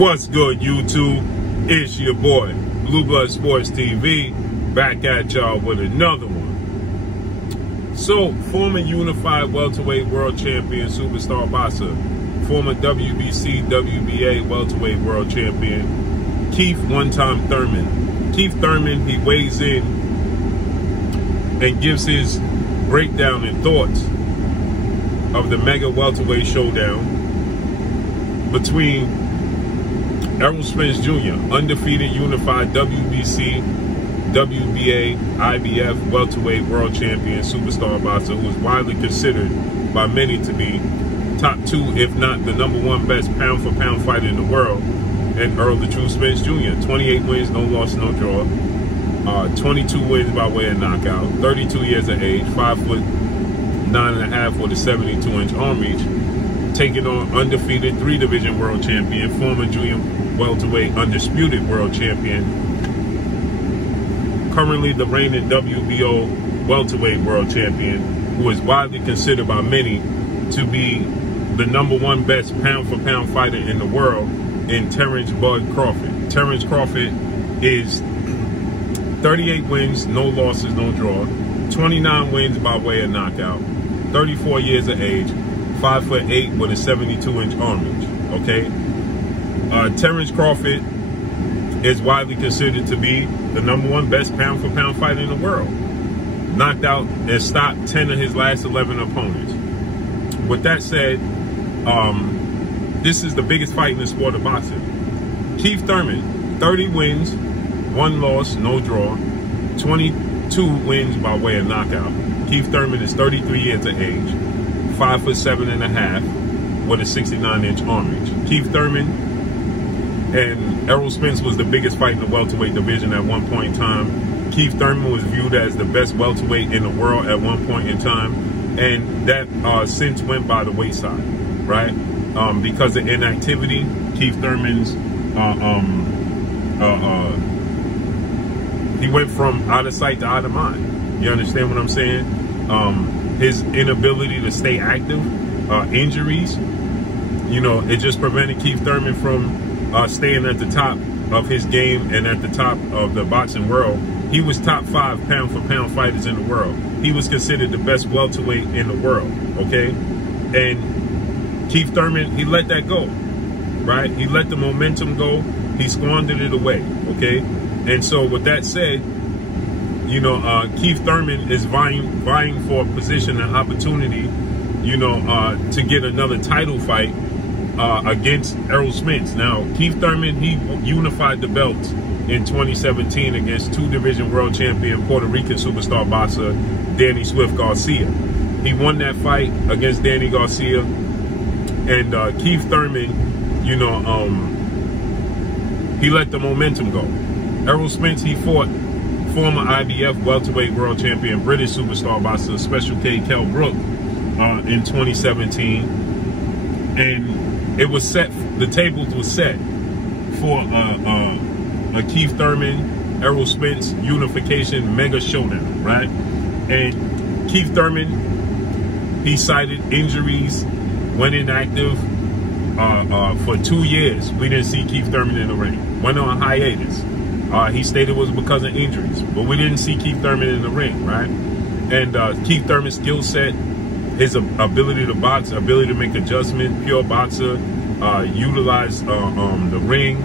What's good, YouTube? It's your boy, Blue Blood Sports TV, back at y'all with another one. So, former unified welterweight world champion superstar boxer, former WBC, WBA welterweight world champion, Keith one-time Thurman. Keith Thurman, he weighs in and gives his breakdown and thoughts of the mega welterweight showdown between Errol Spence Jr., undefeated unified WBC, WBA, IBF welterweight world champion superstar boxer who is widely considered by many to be top two, if not the #1 best pound-for-pound fighter in the world, and Errol the True Spence Jr. 28 wins, no loss, no draw. 22 wins by way of knockout. 32 years of age, 5'9.5" with a 72-inch arm reach. Taking on undefeated 3-division world champion, former junior welterweight undisputed world champion, currently the reigning WBO welterweight world champion, who is widely considered by many to be the #1 best pound-for-pound fighter in the world, in Terence Crawford. Terence Crawford is 38 wins, no losses, no draw, 29 wins by way of knockout, 34 years of age, 5'8" with a 72-inch arm reach. Okay, Terence Crawford is widely considered to be the #1 best pound-for-pound fighter in the world. Knocked out and stopped 10 of his last 11 opponents. With that said, this is the biggest fight in the sport of boxing. Keith Thurman, 30 wins, 1 loss, no draw, 22 wins by way of knockout. Keith Thurman is 33 years of age, 5'7.5" with a 69-inch arm reach. Keith Thurman and Errol Spence was the biggest fight in the welterweight division at one point in time. Keith Thurman was viewed as the best welterweight in the world at one point in time, and that since went by the wayside, right? Because of inactivity, Keith Thurman's he went from out of sight to out of mind. You understand what I'm saying? His inability to stay active, injuries, you know, it just prevented Keith Thurman from staying at the top of his game and at the top of the boxing world. He was top 5 pound-for-pound fighters in the world. He was considered the best welterweight in the world, okay? And Keith Thurman, he let that go, right? He let the momentum go. He squandered it away, okay? And so with that said, you know, Keith Thurman is vying for a position and opportunity, you know, to get another title fight against Errol Spence. Now, Keith Thurman, he unified the belts in 2017 against 2-division world champion Puerto Rican superstar boxer Danny Swift Garcia. He won that fight against Danny Garcia, and Keith Thurman, you know, he let the momentum go. Errol Spence, he fought former IBF welterweight world champion British superstar boxer Special K Kell Brook in 2017, and it was set, the tables were set for a Keith Thurman, Errol Spence unification mega showdown, right? And Keith Thurman, he cited injuries, went inactive for 2 years. We didn't see Keith Thurman in the ring. Went on hiatus. He stated it was because of injuries, but we didn't see Keith Thurman in the ring, right? And Keith Thurman's skill set, his ability to box, ability to make adjustment, pure boxer, utilize the ring,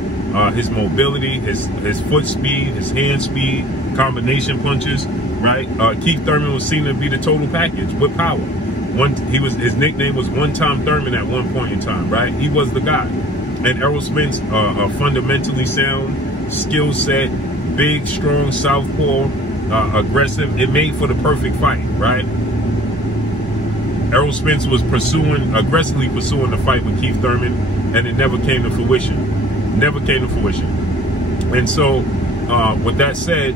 his mobility, his foot speed, his hand speed, combination punches, right? Keith Thurman was seen to be the total package with power. His nickname was one-time Thurman at one point in time, right? He was the guy. And Errol Spence, a fundamentally sound skill set, big, strong, southpaw, aggressive. It made for the perfect fight, right? Errol Spence was aggressively pursuing the fight with Keith Thurman, and it never came to fruition. Never came to fruition. And so, with that said,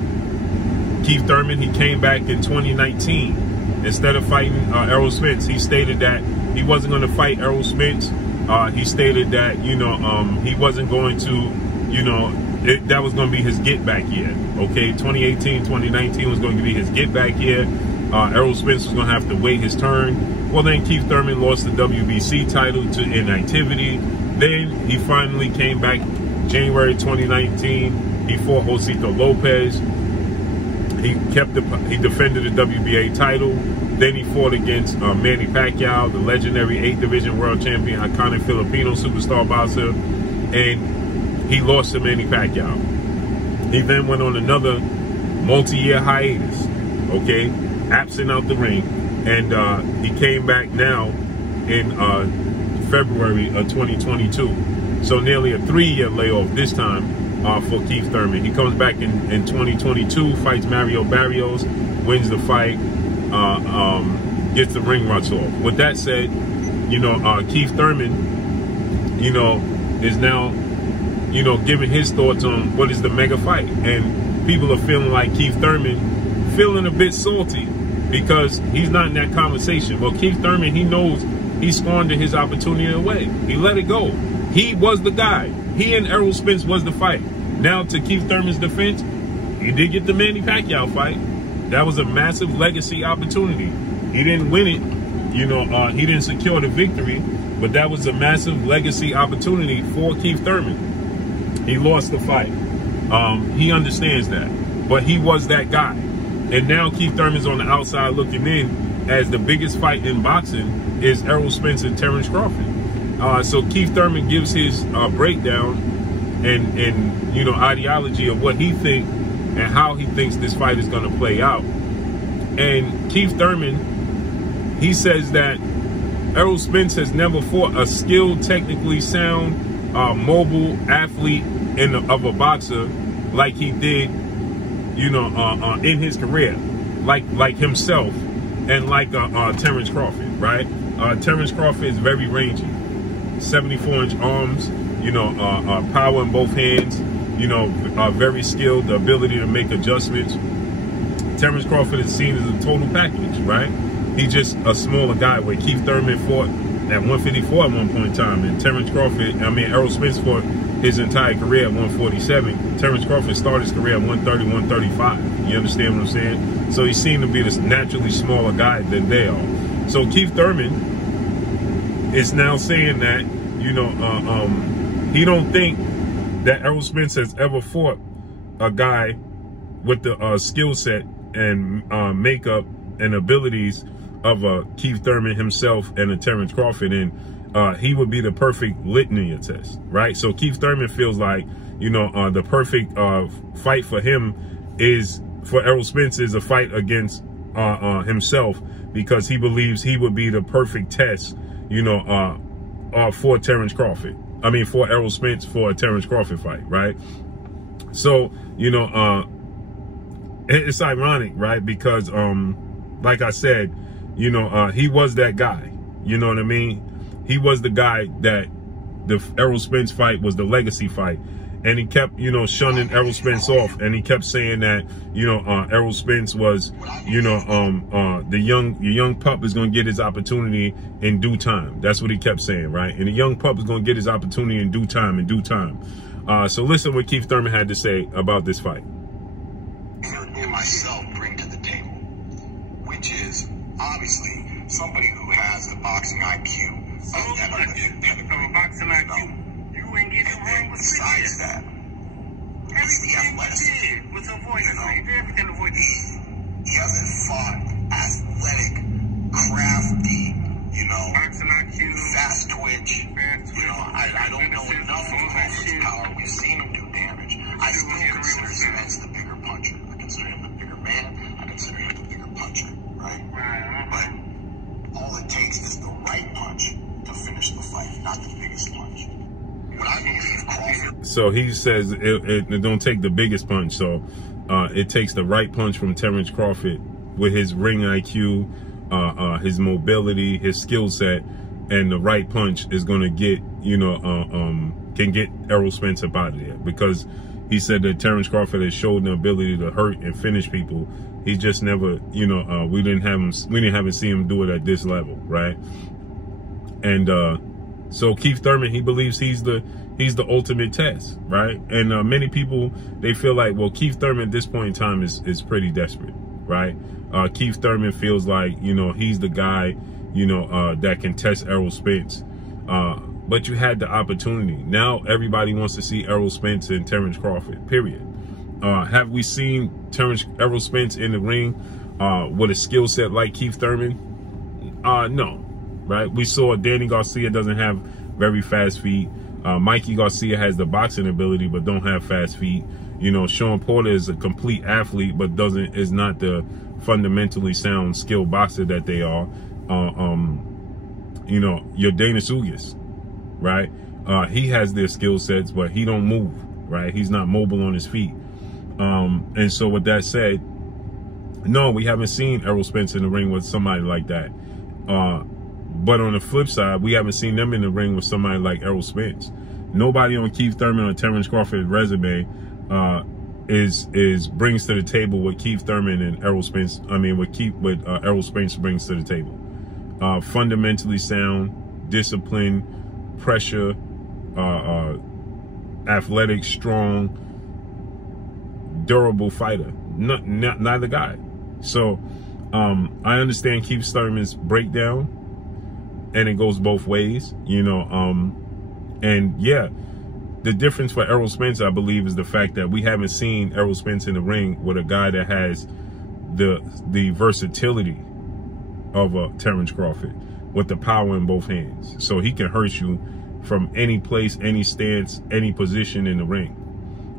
Keith Thurman, he came back in 2019. Instead of fighting Errol Spence, he stated that he wasn't going to fight Errol Spence. He stated that, you know, he wasn't going to, you know, that was going to be his get-back year, okay? 2018, 2019 was going to be his get-back year. Errol Spence was going to have to wait his turn. Well, then Keith Thurman lost the WBC title to inactivity. Then he finally came back January 2019. He fought Josito Lopez. He defended the WBA title. Then he fought against Manny Pacquiao, the legendary 8th Division World Champion, iconic Filipino superstar boxer, and he lost to Manny Pacquiao. He then went on another multi-year hiatus, okay, absent out the ring, and he came back now in February of 2022. So nearly a 3-year layoff this time for Keith Thurman. He comes back in 2022, fights Mario Barrios, wins the fight, gets the ring runs off. With that said, you know, Keith Thurman, you know, is now, you know, giving his thoughts on what is the mega fight. And people are feeling like Keith Thurman feeling a bit salty because he's not in that conversation. Well, Keith Thurman, he knows he squandered his opportunity away. He let it go. He was the guy. He and Errol Spence was the fight. Now, to Keith Thurman's defense, he did get the Manny Pacquiao fight. That was a massive legacy opportunity. He didn't win it. You know, he didn't secure the victory, but that was a massive legacy opportunity for Keith Thurman. He lost the fight. He understands that, but he was that guy. And now Keith Thurman's on the outside looking in as the biggest fight in boxing is Errol Spence and Terence Crawford. So Keith Thurman gives his breakdown and you know, ideology of what he thinks and how he thinks this fight is going to play out. And Keith Thurman, he says that Errol Spence has never fought a skilled, technically sound, mobile athlete of a boxer like he did, you know, in his career, like himself and like Terence Crawford, right? Terence Crawford is very rangy, 74-inch arms, you know, power in both hands, you know, very skilled, the ability to make adjustments. Terence Crawford is seen as a total package, right? He's just a smaller guy, where Keith Thurman fought at 154 at one point in time, and Errol Spence fought his entire career at 147. Terence Crawford started his career at 130, 135. You understand what I'm saying? So he seemed to be this naturally smaller guy than they are. So Keith Thurman is now saying that, you know, he don't think that Errol Spence has ever fought a guy with the skill set and makeup and abilities of Keith Thurman himself and a Terence Crawford, and he would be the perfect litany test, right? So Keith Thurman feels like, you know, the perfect fight for him is, for Errol Spence, is a fight against himself, because he believes he would be the perfect test, you know, for Terence Crawford. I mean, for Errol Spence for a Terence Crawford fight, right? So, you know, it's ironic, right? Because, like I said, you know, he was that guy. You know what I mean? He was the guy that the Errol Spence fight was the legacy fight. And he kept, you know, shunning Errol Spence off. And he kept saying that, you know, Errol Spence was, you know, the young pup is going to get his opportunity in due time. That's what he kept saying, right? And the young pup is going to get his opportunity in due time, So listen what Keith Thurman had to say about this fight. And myself bring to the table, which is obviously somebody who has the boxing IQ. Besides that, it's the athleticism. He hasn't fought athletic, crafty, you know, fast twitch. You know, I don't know enough of Crawford's power. We've seen him do damage. I still consider Spence the bigger puncher. I consider him the bigger man. I consider him the bigger puncher, right? But all it takes is the right punch to finish the fight, not the biggest punch. What I believe Crawford. So he says it don't take the biggest punch. So it takes the right punch from Terence Crawford with his ring IQ, his mobility, his skill set, and the right punch is going to get, you know, can get Errol Spence up out of there, because he said that Terence Crawford has showed the ability to hurt and finish people. He just never, you know, we didn't have seen him do it at this level, right? And so Keith Thurman, he believes he's the ultimate test, right? And many people, they feel like, well, Keith Thurman at this point in time is pretty desperate, right? Keith Thurman feels like, you know, he's the guy, you know, that can test Errol Spence. but you had the opportunity. Now everybody wants to see Errol Spence and Terence Crawford, period. Have we seen Errol Spence in the ring with a skill set like Keith Thurman? No, right? We saw Danny Garcia doesn't have very fast feet. Mikey Garcia has the boxing ability but don't have fast feet. You know, Sean Porter is a complete athlete but is not the fundamentally sound skilled boxer that they are. You know, your Dana Sugas, right? He has their skill sets, but he don't move, right? He's not mobile on his feet. And so with that said, no, we haven't seen Errol Spence in the ring with somebody like that. But on the flip side, we haven't seen them in the ring with somebody like Errol Spence. Nobody on Keith Thurman or Terence Crawford's resume brings to the table what Keith Thurman and Errol Spence, Errol Spence brings to the table. Fundamentally sound, disciplined, pressure, athletic, strong, durable fighter. Neither guy. So I understand Keith Thurman's breakdown, and it goes both ways, you know. And yeah, the difference for Errol Spence, I believe, is the fact that we haven't seen Errol Spence in the ring with a guy that has the versatility of a Terence Crawford, with the power in both hands. So he can hurt you from any place, any stance, any position in the ring.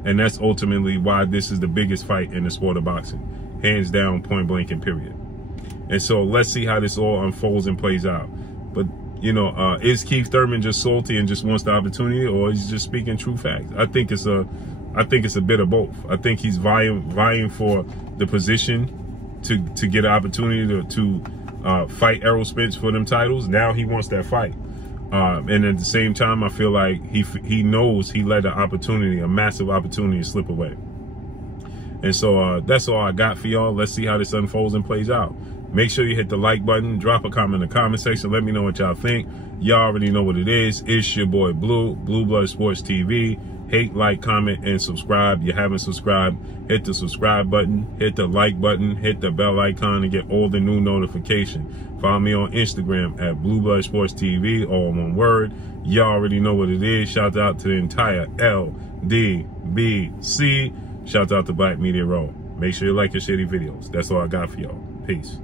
And that's ultimately why this is the biggest fight in the sport of boxing. Hands down, point blank and period. And so let's see how this all unfolds and plays out. But, you know, is Keith Thurman just salty and just wants the opportunity, or is he just speaking true facts? I think it's a bit of both. I think he's vying for the position to get an opportunity to fight Errol Spence for them titles. Now he wants that fight. And at the same time, I feel like he knows he let an opportunity, a massive opportunity, slip away. And so that's all I got for y'all. Let's see how this unfolds and plays out. Make sure you hit the like button, drop a comment in the comment section. Let me know what y'all think. Y'all already know what it is. It's your boy Blue, Blue Blood Sports TV. Hate, like, comment, and subscribe. You haven't subscribed, hit the subscribe button, hit the like button, hit the bell icon to get all the new notifications. Follow me on Instagram at Blue Blood Sports TV, all one word. Y'all already know what it is. Shout out to the entire LDBC. Shout out to Black Media Row. Make sure you like and share these videos. That's all I got for y'all. Peace.